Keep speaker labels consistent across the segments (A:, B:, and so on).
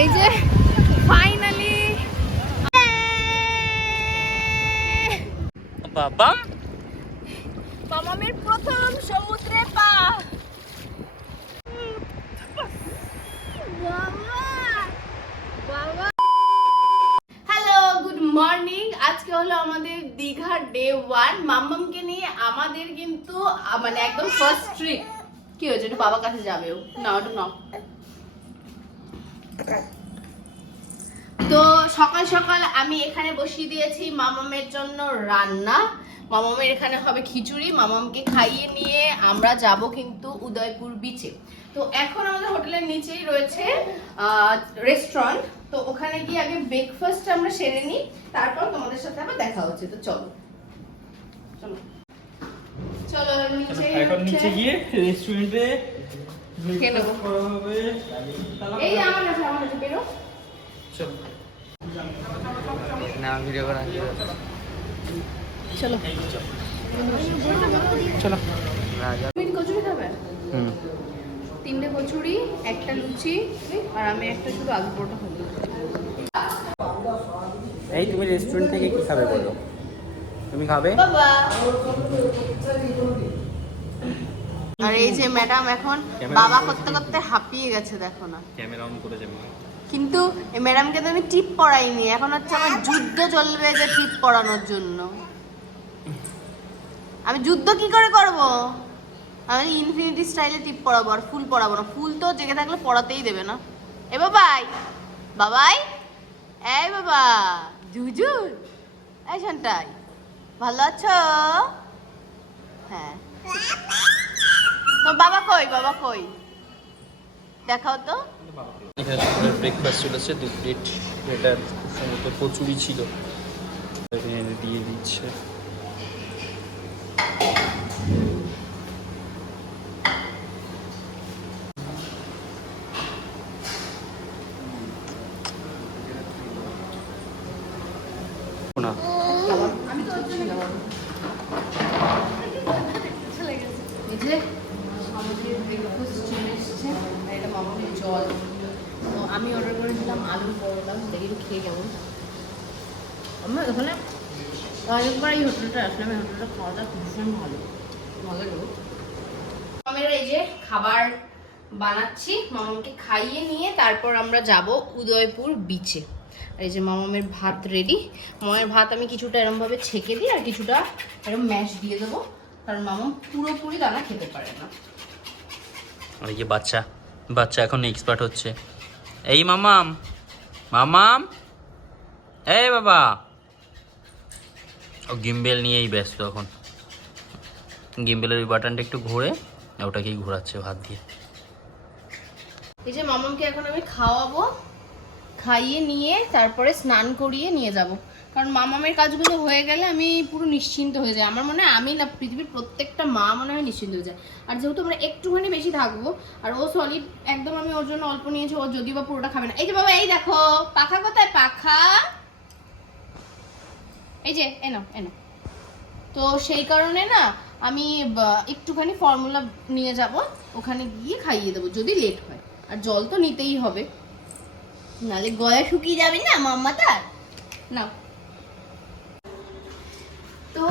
A: এই যে ফাইনালি
B: বাবা।
A: মামামের প্রথম সমুদ্রে পা। হ্যালো গুড মর্নিং আজকে হলো আমাদের দীঘার ডে ওয়ান মাম্মামকে নিয়ে আমাদের কিন্তু মানে একদম ফার্স্ট ট্রিপ কি হয়েছে? একটু বাবার কাছে যাবেও না একটু তো সকাল সকাল আমি এখানে বসিয়ে দিয়েছি মামামের জন্য রান্না। মামামের এখানে হবে খিচুড়ি। মামামকে খাইয়ে নিয়ে আমরা যাব কিন্তু উদয়পুর বিচে তো এখন আমাদের হোটেলের নিচেই রয়েছে রেস্টুরেন্ট তো ওখানে গিয়ে আগে ব্রেকফাস্ট আমরা সেরে নিই তারপর তোমাদের সাথে আবার দেখা হচ্ছে। তো চলো। চলো। চলো নিচে
B: এখন নিচে গিয়ে রেস্টুরেন্টে
A: খেয়ে নেব। এই আমার কাছে আমার কাছে বেরো।
C: না ভিডিও করা
A: চলো।
B: চলো।
A: তুমি কচুরি খাবে?
C: হুম।
A: তিনটে কচুরি একটা লুচি আর আমি একটা শুধু আলু পরোটা খাব।
C: এই তুমি রেস্টুরেন্ট থেকে কি খাবে বলো? তুমি খাবে?
A: বাবা। আর এই যে ম্যাডাম এখন বাবা করতে করতে হাঁপিয়ে গেছে দেখো না।
C: ক্যামেরা অন করে যাবে।
A: কিন্তু এই ম্যাডামকে তো আমি টিপ পড়াইনি এখন হচ্ছে আমার যুদ্ধ চলবে যে টিপ পড়ানোর জন্য। আমি যুদ্ধ কি করে করব? আমি ইনফিনিটি স্টাইলে টিপ পড়াবো আর ফুল পড়াবো না। ফুল তো জেগে থাকলে পড়াতেই দেবে না। এ বাবাই বাবাই এই বাবা জুজু এই শান্তাই ভালো আছো? হ্যাঁ। বাবা কই? বাবা কই? দেখাও তো।
C: ব্রেকফাস্ট চলেছে দু প্লেট এটার সম্ভবত কচুরি ছিল। দিয়ে দিচ্ছে না
A: এই যে আমাদের ব্রেকফাস্ট চলে এসছে আর এটা মামাদের জল। তো আমি অর্ডার করেছিলাম আলুর পরোটা, দেখি খেয়ে কেমন। আমরা ওখানে অনেকবার এই হোটেলটা আসলাম এই হোটেলটা খাওয়াটা ভীষণ ভালো। ভালো মামের এই যে খাবার বানাচ্ছি মামাকে খাইয়ে নিয়ে তারপর আমরা যাব উদয়পুর বিচে আর এই যে মামামের ভাত রেডি মামামের ভাত আমি কিছুটা এরমভাবে ছেঁকে দিই আর কিছুটা এরম ম্যাশ দিয়ে দেবো। কারণ মামাম পুরোপুরি দানা খেতে পারে না।
C: এই যে বাচ্চা। বাচ্চা এখন এক্সপার্ট হচ্ছে। এই মামাম মামাম। এই বাবা। ও গিম্বেল নিয়েই ব্যস্ত এখন। গিম্বেলের ওই বাটনটা একটু ঘুরে, ওটাকেই ঘোরাচ্ছে ভাত দিয়ে।
A: এই যে মামামকে এখন আমি খাওয়াবো। খাইয়ে নিয়ে তারপরে স্নান করিয়ে নিয়ে যাব। কারণ মামামের কাজগুলো হয়ে গেলে আমি পুরো নিশ্চিন্ত হয়ে যাই। আমার মনে হয় আমি না পৃথিবীর প্রত্যেকটা মা মনে হয় নিশ্চিন্ত হয়ে যায়। আর যেহেতু আমরা একটুখানি বেশি থাকব, আর ও সলিড একদম আমি ওর জন্য অল্প নিয়েছি, ও যদিও বা পুরোটা খাবে না। এই যে বাবা, এই দেখো, পাখা কোথায়? পাখা। এই যে এনো এনো তো সেই কারণে না আমি একটুখানি ফর্মুলা নিয়ে যাব। ওখানে গিয়ে খাইয়ে দেবো, যদি লেট হয়। আর জল তো নিতেই হবে। নালে গলা শুকিয়ে যাবে না মাম্মা তার? না তো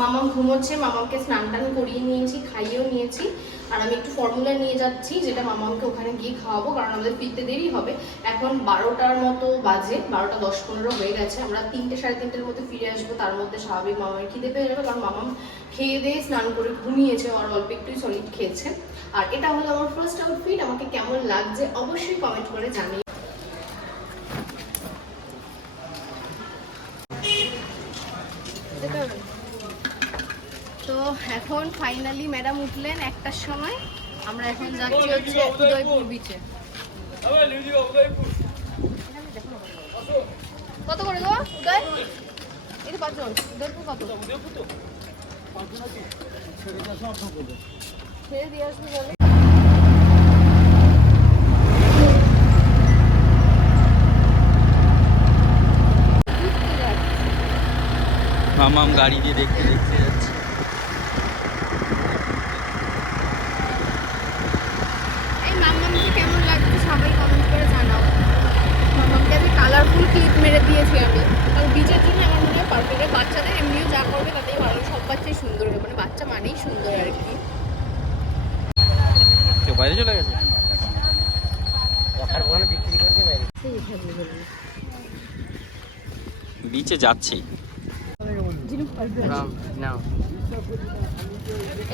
A: মামাম ঘুমোচ্ছে, মামামকে স্নান টান করিয়ে নিয়েছি, খাইয়েও নিয়েছি। আর আমি একটু ফর্মুলা নিয়ে যাচ্ছি, যেটা মামামকে ওখানে গিয়ে খাওয়াবো, কারণ আমাদের ফিরতে দেরি হবে। এখন বারোটার মতো বাজে, বারোটা দশ পনেরো হয়ে গেছে। আমরা তিনটে সাড়ে তিনটের মধ্যে ফিরে আসব, তার মধ্যে স্বাভাবিক মামার খিদে পেয়ে যাবে, কারণ মামাম খেয়ে দিয়ে স্নান করে ঘুমিয়েছে, আর অল্প একটুই সলিড খেয়েছে। আর এটা হলো আমার ফার্স্ট আউটফিট আমাকে কেমন লাগছে অবশ্যই কমেন্ট করে জানিয়ে তো এখন ফাইনালি ম্যাডাম উঠলেন একটার সময়। আমরা এখন যাচ্ছি হচ্ছে উদয়পুর বিচে কত করে গো উদয়? কতজন উদয়পুর কত? দিয়ে
C: গাড়ি দিয়ে দেখতে দেখতে যাচ্ছে
A: এই মাম্মামকে কেমন লাগছে সবাই কমেন্ট করে জানাও মানেই সুন্দর আর কি
C: কেউ বাইরে চলে গেছে বিচে যাচ্ছি।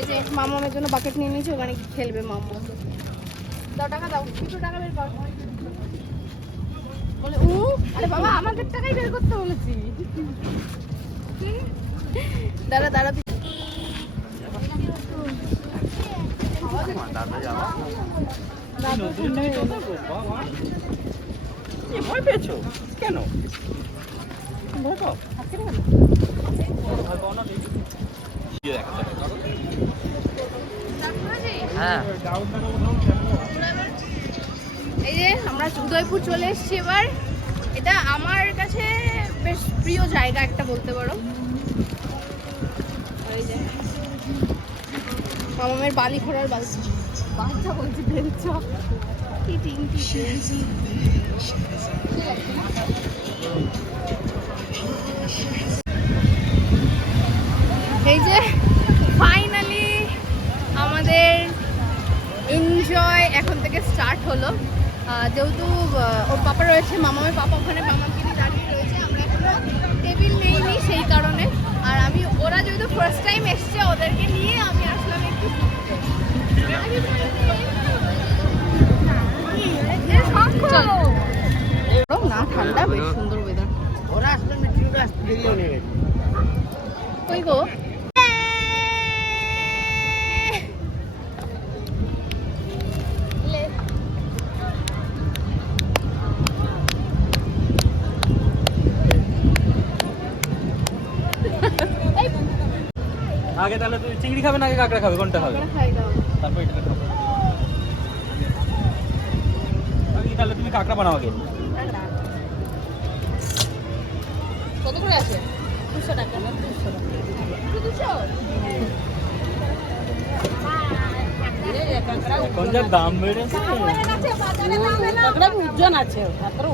A: এই যে মামামের জন্য বাকেট নিয়ে নিয়েছি ওখানে গিয়ে খেলবে মামা। দাও টাকা দাও টাকা বের কর। বলে উ আরে বাবা আমাদের টাকাই বের করতে বলেছি। দাঁড়া দাঁড়া
C: কেন? হ্যাঁ।
A: এই যে আমরা উদয়পুর চলে এসেছি এবার। এটা আমার কাছে বেশ প্রিয় জায়গা একটা বলতে পারো। এই যে। মামামের বালি ঘোড়ার বালতি বাচ্চা বলছি বেঞ্চা টিটিং টিটিং। এই যে ফাইনালি আমাদের এনজয় এখন থেকে স্টার্ট হলো। যেহেতু ওর পাপা রয়েছে, মামামের পাপা ওখানে মামাকে নিয়ে দাঁড়িয়ে রয়েছে, আমরা এখনও টেবিল নেইনি সেই কারণে। আর আমি, ওরা যেহেতু ফার্স্ট টাইম এসছে, ওদেরকে নিয়ে আমি
C: আগে তাহলে তুই চিংড়ি খাবে না আগে কাঁকড়া খাবে? কোনটা খাবে? তারপর এটা খাবে। তাহলে তুমি কাঁকড়া বানাও আগে।
A: কত করে আছে? দুশো টাকা। দুশো
C: এখন যা দাম বেড়েছে।
D: ওজন আছে মাত্র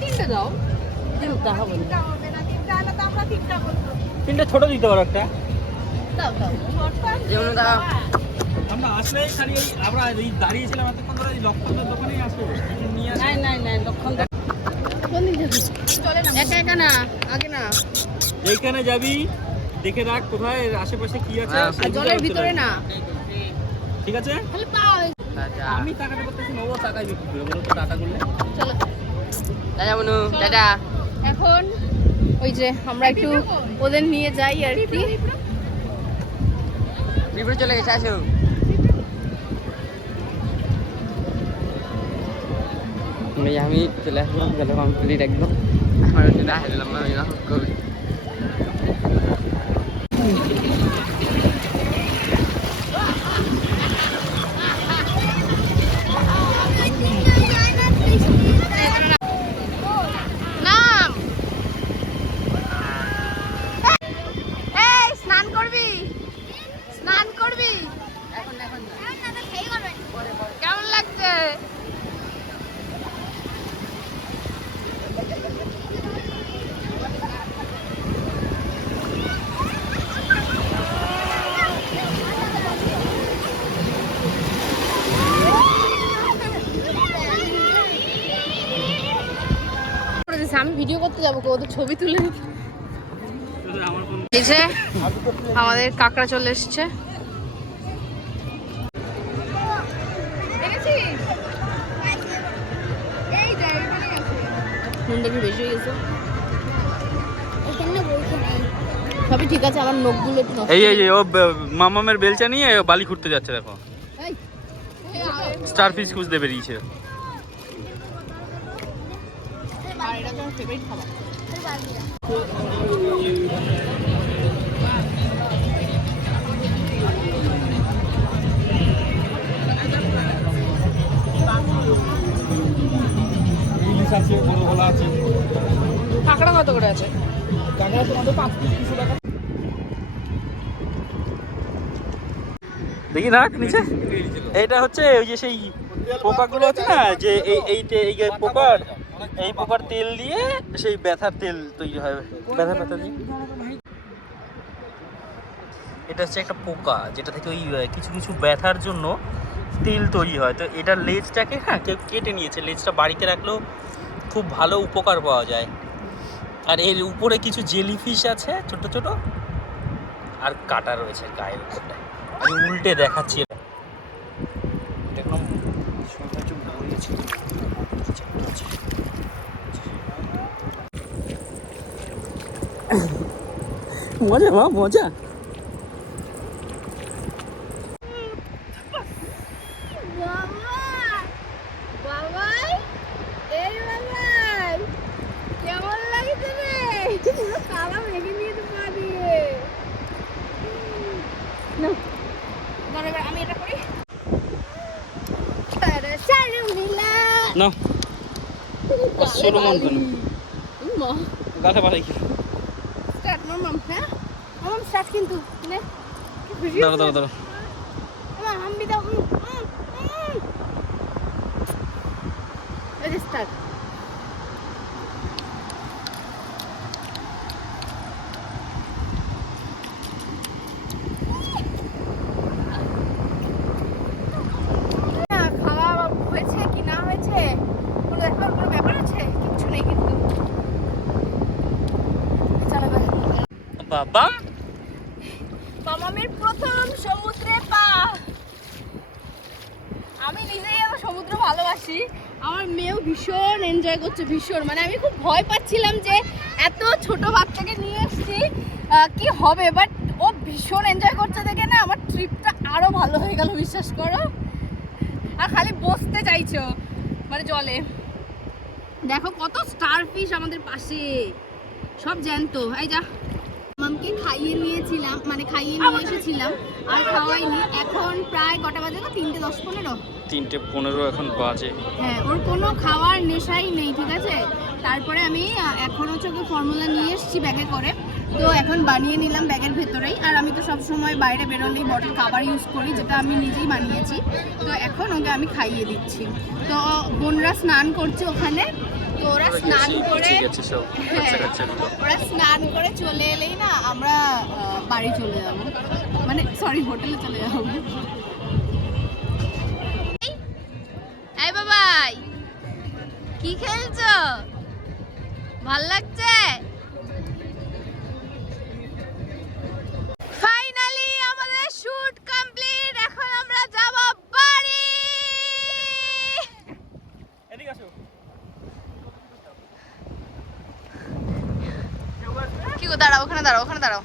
A: তিনটে দাও।
D: চিন্তা হবে না।
C: তিনটে ছোট দিতে পারো একটা।
D: যেমন দাও
C: আমরা আসলেই খালি এই আমরা এই দাঁড়িয়েছিলাম এতক্ষণ ধরে এই লক্ষণদের দোকানেই আসবে। নিয়ে আসবে।
D: নাই নাই নাই লক্ষণ
A: কোন দিন যাবি? চলে না। একা একা না? আগে না।
C: এইখানে যাবি দেখে রাখ কোথায় আশেপাশে কি আছে বুঝে
A: জলের ভিতরে না।
C: ঠিক আছে?
A: পাও
C: আমি টাকাটা করতেছি নবো টাকায় বিক্রি করে বলো তো টাকা করলে।
A: চলো।
D: দাদা মনু দাদা
A: এখন ওই যে আমরা একটু ওদের নিয়ে যাই আর কি।
D: বিপুল চলে গেছে আসো। আমি চলে আসলাম গেলে কমপ্লিট একদম। আমার চলে আসলাম আমি কবি
A: নাম এই স্নান করবি স্নান করবি কেমন লাগছে করে দিছে, আমি ভিডিও করতে যাব কো ওদের ছবি তুলে এই যে আমাদের কাকড়া চলে এসছে। বেশি হয়ে গেছে। সবই ঠিক আছে আমার নখগুলো
C: এই ও মামামের বেলচা নিয়ে বালি খুঁড়তে যাচ্ছে দেখো। স্টার ফিশ খুঁজতে বেরিয়েছে
A: আর এটা তো আমার ফেভারিট খাবার?
C: ইলিশ আছে বড় ভোলা আছে।
A: কাঁকড়া কত করে আছে?
C: কাঁকড়া তোমাদের পাঁচ পিস তিনশো টাকা। দেখি রাখ নিচে। এটা হচ্ছে ওই যে সেই পোকাগুলো আছে না যে এই এই এই যে পোকার এই পোকার তেল দিয়ে সেই ব্যথার তেল তৈরি হয়। ব্যথা ব্যথা দিয়ে। এটা হচ্ছে একটা পোকা, যেটা থেকে ওই কিছু কিছু ব্যথার জন্য তেল তৈরি হয়। তো এটার লেজটাকে হ্যাঁ কেউ কেটে নিয়েছে। লেজটা বাড়িতে রাখলেও খুব ভালো উপকার পাওয়া যায়। আর এর উপরে কিছু জেলিফিশ আছে, ছোট ছোট, আর কাটা রয়েছে গায়ের উপরটায়। আমি উল্টে দেখাচ্ছি এটা এটা একদম সৌন্দর্য ভরিয়েছে। মজা মা মজা
A: বাবা বাবাই এই বাবাই কেমন লাগছে রে পুরো কালা মেঘে নিয়ে তো পা দিয়ে। না। দাঁড়া এবার আমি এটা করি। তারা চালু মিলা।
C: না। ষোলো মন কেন
A: মা।
C: গালে পারে কি
A: স্টার্ট মাম হ্যাঁ মাম স্টার্ট কিন্তু
C: দাঁড়া দাঁড়া দাঁড়া।
A: মামা হাম भी দাও এই স্টার্ট খাওয়া হয়েছে কি না হয়েছে কোনো দেখার কোনো ব্যাপার আছে কিচ্ছু নেই কিন্তু চলো এবার
C: বাবা
A: মামামের প্রথম সমুদ্রে পা আমি নিজেই আমার সমুদ্র ভালোবাসি আমার মেয়েও ভীষণ এনজয় করছে, ভীষণ। মানে আমি খুব ভয় পাচ্ছিলাম যে এত ছোট বাচ্চাকে নিয়ে এসেছি কি হবে? বাট ও ভীষণ এনজয় করছে দেখে না, আমার ট্রিপটা আরও ভালো হয়ে গেল, বিশ্বাস করো। আর খালি বসতে চাইছো মানে জলে। দেখো কত স্টার ফিশ আমাদের পাশে। সব জ্যান্ত। এই যা। মামকে খাইয়ে নিয়েছিলাম মানে খাইয়ে নিয়ে এসেছিলাম আর খাওয়াইনি। এখন প্রায় কটা বাজে না? তিনটে দশ পনেরো?
C: তিনটে পনেরো এখন বাজে।
A: হ্যাঁ ওর কোনো খাওয়ার নেশাই নেই ঠিক আছে? তারপরে আমি এখন হচ্ছে ওকে ফর্মুলা নিয়ে এসেছি ব্যাগে করে। তো এখন বানিয়ে নিলাম ব্যাগের ভেতরেই। আর আমি তো সব সময় বাইরে বেরোলেই বটল খাবার ইউজ করি যেটা আমি নিজেই বানিয়েছি। তো এখন ওকে আমি খাইয়ে দিচ্ছি। তো বোনরা স্নান করছে ওখানে। তো ওরা স্নান করে হ্যাঁ, ওরা স্নান করে চলে এলেই না আমরা বাড়ি চলে যাব। মানে সরি হোটেলে চলে যাব। এই বাবাই কি খেলছো? ভালো লাগছে? দাঁড়াও ওখানে দাঁড়াও।